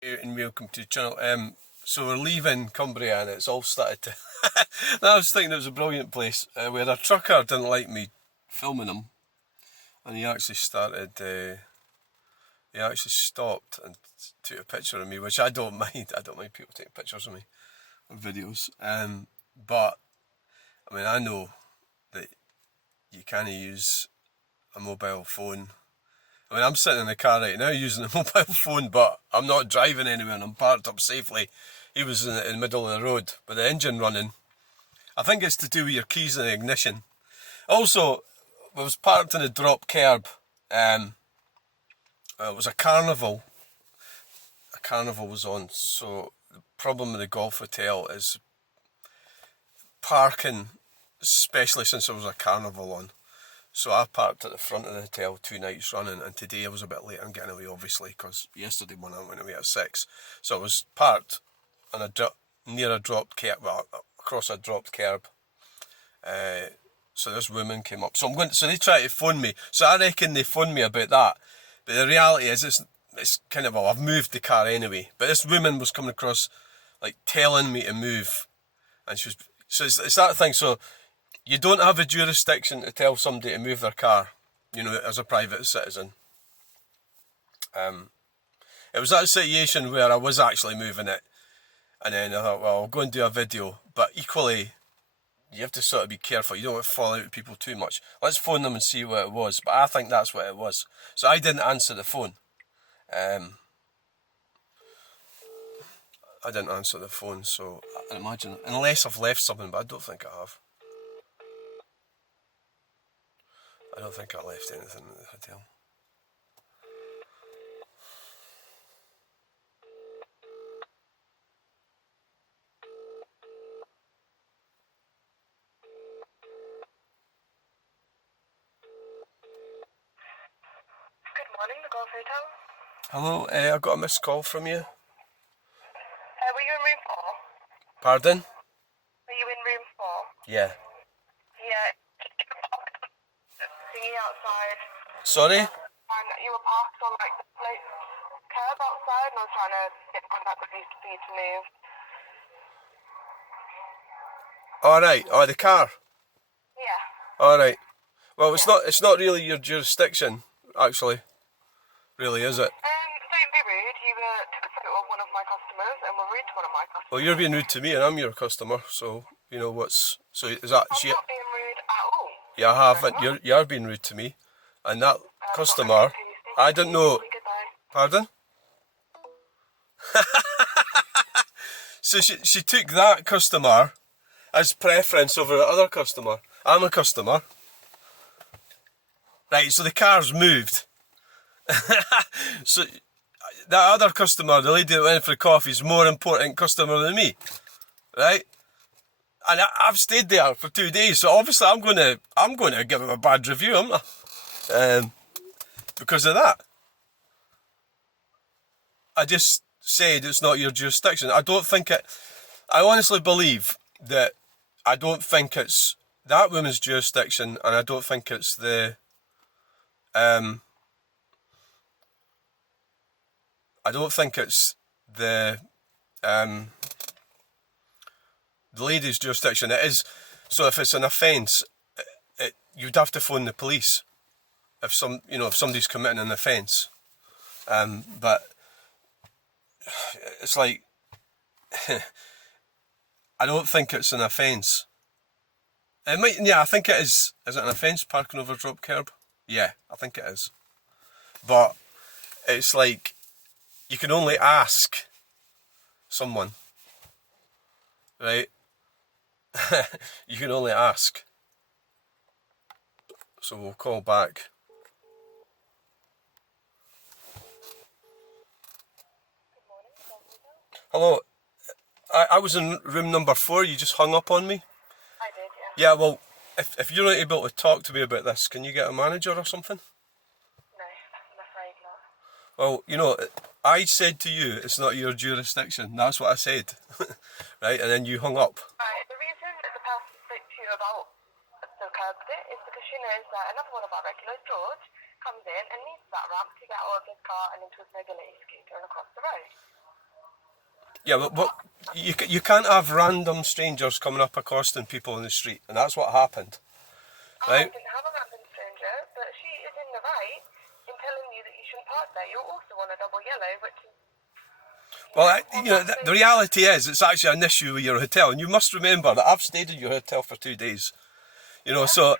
And welcome to the channel. So we're leaving Cumbria and it's all started to... I was thinking it was a brilliant place where a trucker didn't like me filming him, and he actually he actually stopped and took a picture of me, which I don't mind. I don't mind people taking pictures of me or videos. But I mean, I know that you can't use a mobile phone. I mean, I'm sitting in the car right now using a mobile phone, but I'm not driving anywhere and I'm parked up safely. He was in the middle of the road with the engine running. I think it's to do with your keys and the ignition. Also, I was parked in a drop curb. It was a carnival. A carnival was on, so the problem with the Golf Hotel is parking, especially since there was a carnival on. So I parked at the front of the hotel 2 nights running, and today I was a bit late on getting away, obviously, because yesterday morning I went away at 6. So I was parked on near a dropped curb, well, across a dropped curb. So this woman came up. So they tried to phone me. So I reckon they phoned me about that. But the reality is, it's kind of, well, I've moved the car anyway. But this woman was coming across, like, telling me to move, and she was. So it's that thing. So you don't have a jurisdiction to tell somebody to move their car, you know, as a private citizen. It was that situation where I was actually moving it, and then I thought, well, I'll go and do a video. But equally, you have to sort of be careful. You don't want to fall out with people too much. Let's phone them and see what it was. But I think that's what it was. So I didn't answer the phone. I didn't answer the phone, so I imagine, unless I've left something, but I don't think I have. I don't think I left anything in the hotel. Good morning, the Golf Hotel. Hello, I got a missed call from you. Were you in room 4? Pardon? Were you in room 4? Yeah. Yeah. Thingy outside. Sorry? And you were parked on like the curb outside, and I was trying to get in contact with you for you to move. Alright, the car. Yeah. Alright. Well, it's not really your jurisdiction, actually. Really, is it? Don't be rude. You took a photo of one of my customers and were rude to one of my customers. Well, you're being rude to me and I'm your customer, so, you know, so is that... I'm not being rude at all. Yeah, I haven't. You are being rude to me. And that customer, I don't know... Pardon? So she took that customer as preference over the other customer. I'm a customer. Right, so the car's moved. So that other customer, the lady that went in for the coffee, is a more important customer than me. Right? And I've stayed there for 2 days, so obviously I'm going to give him a bad review, am I? Because of that. I just said it's not your jurisdiction. I honestly believe that I don't think it's that woman's jurisdiction, and I don't think it's the lady's jurisdiction. It is. So if it's an offence, you'd have to phone the police if somebody's committing an offence. But it's like I don't think it's an offence. It might. Yeah, I think it is. Is it an offence parking over a drop curb? Yeah, I think it is. But it's like you can only ask someone, right? You can only ask. So we'll call back. Hello, I was in room number 4, you just hung up on me? I did, yeah. Yeah, well, if you're not able to talk to me about this, can you get a manager or something? No, I'm afraid not. Well, you know, I said to you, it's not your jurisdiction. That's what I said. Right, and then you hung up. Right, the reason that the person spoke to you about the curb bit is because she knows that another one of our regulars, George, comes in and needs that ramp to get out of his car and into his mobility scooter and across the road. Yeah, but you can't have random strangers coming up accosting people in the street, and that's what happened, I right? didn't have a random stranger, but she is in the right in telling you that you shouldn't park there. You're also on a double yellow, which is... Well, the reality is it's actually an issue with your hotel, and you must remember that I've stayed in your hotel for 2 days. So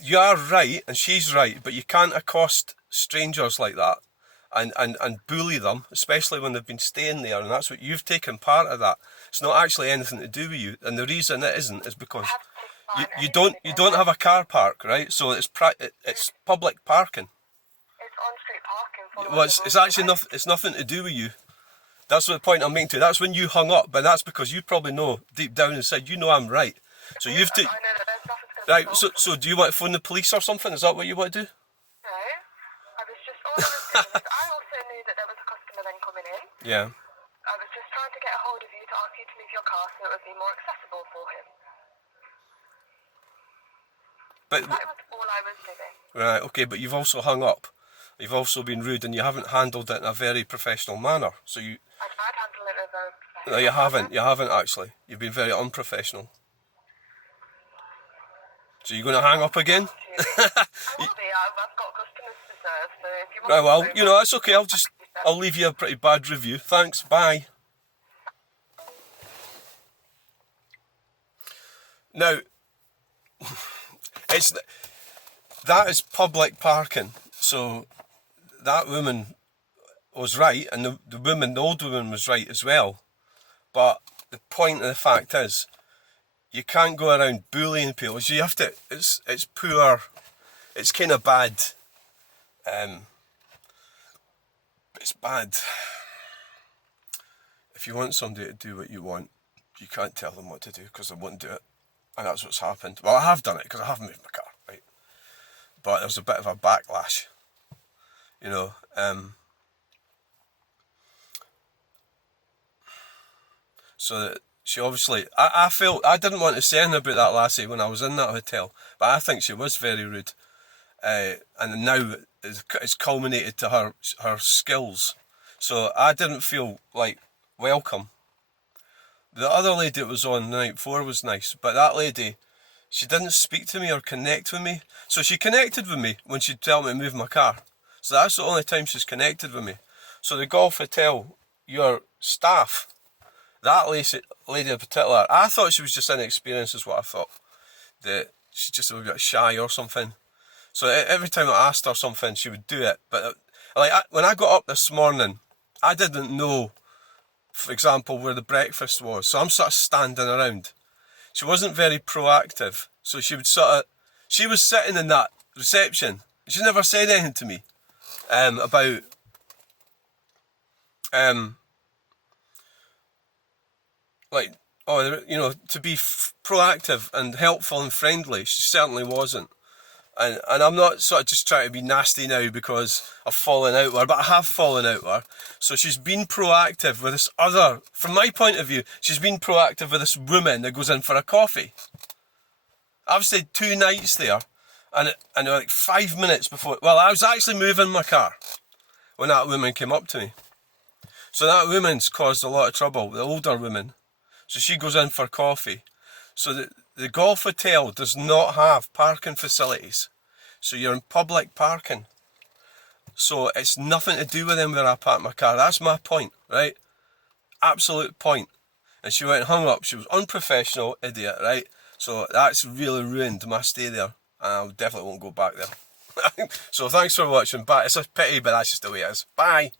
you are right, and she's right, but you can't accost strangers like that and bully them, especially when they've been staying there, and that's what you've taken part of that. It's not actually anything to do with you, and the reason it isn't is because you don't have a car park, right? So it's public parking. It's on-street parking. Well, it's actually it's nothing to do with you. That's the point I'm making to. That's when you hung up, but that's because you probably know deep down inside, I'm right. So you've I know that there's nothing to right. So do you want to phone the police or something? Is that what you want to do? No. I was just... All I was doing is I also knew that there was a customer then coming in. Yeah. I was just trying to get a hold of you to ask you to move your car so it would be more accessible for him. But That was all I was doing. right, okay, but you've also hung up. You've also been rude, and you haven't handled it in a very professional manner. So you... I tried handling it very professionally. No, you haven't. You haven't actually. You've been very unprofessional. So you're going to hang up again? I will be. I've got customers to serve, so if you want Right, well, to... that's okay. I'll leave you a pretty bad review. Thanks, bye. Now, that is public parking. So that woman was right, and the old woman was right as well. But the point of the fact is, you can't go around bullying people. So you have to. It's poor. It's kind of bad. It's bad. If you want somebody to do what you want, you can't tell them what to do because they won't do it, and that's what's happened. Well, I have done it because I have moved my car, right? But there was a bit of a backlash, So that she obviously, I felt I didn't want to say anything about that lassie when I was in that hotel, but I think she was very rude, and now it's culminated to her skills. So I didn't feel like welcome. The other lady that was on the night before was nice, but that lady, she didn't speak to me or connect with me. So she connected with me when she'd tell me to move my car. So that's the only time she's connected with me. So the golf hotel, your staff, that lady in particular, I thought she was just inexperienced is what I thought. That she's just a bit shy or something. So every time I asked her something, she would do it. But when I got up this morning, I didn't know, for example, where the breakfast was. So I'm sort of standing around. She wasn't very proactive. So she was sitting in that reception. She never said anything to me about to be proactive and helpful and friendly. She certainly wasn't. And I'm not sort of just trying to be nasty now because I've fallen out with her, but I have fallen out with her. So she's been proactive with this from my point of view, she's been proactive with this woman that goes in for a coffee. I've stayed 2 nights there, and like 5 minutes before, I was actually moving my car when that woman came up to me. So that woman's caused a lot of trouble, the older woman. So she goes in for coffee. So the golf hotel does not have parking facilities. So you're in public parking. So it's nothing to do with them where I park my car. That's my point, right? Absolute point. And she went and hung up. She was unprofessional, idiot, right? So that's really ruined my stay there. And I definitely won't go back there. So thanks for watching. But it's a pity, but that's just the way it is. Bye.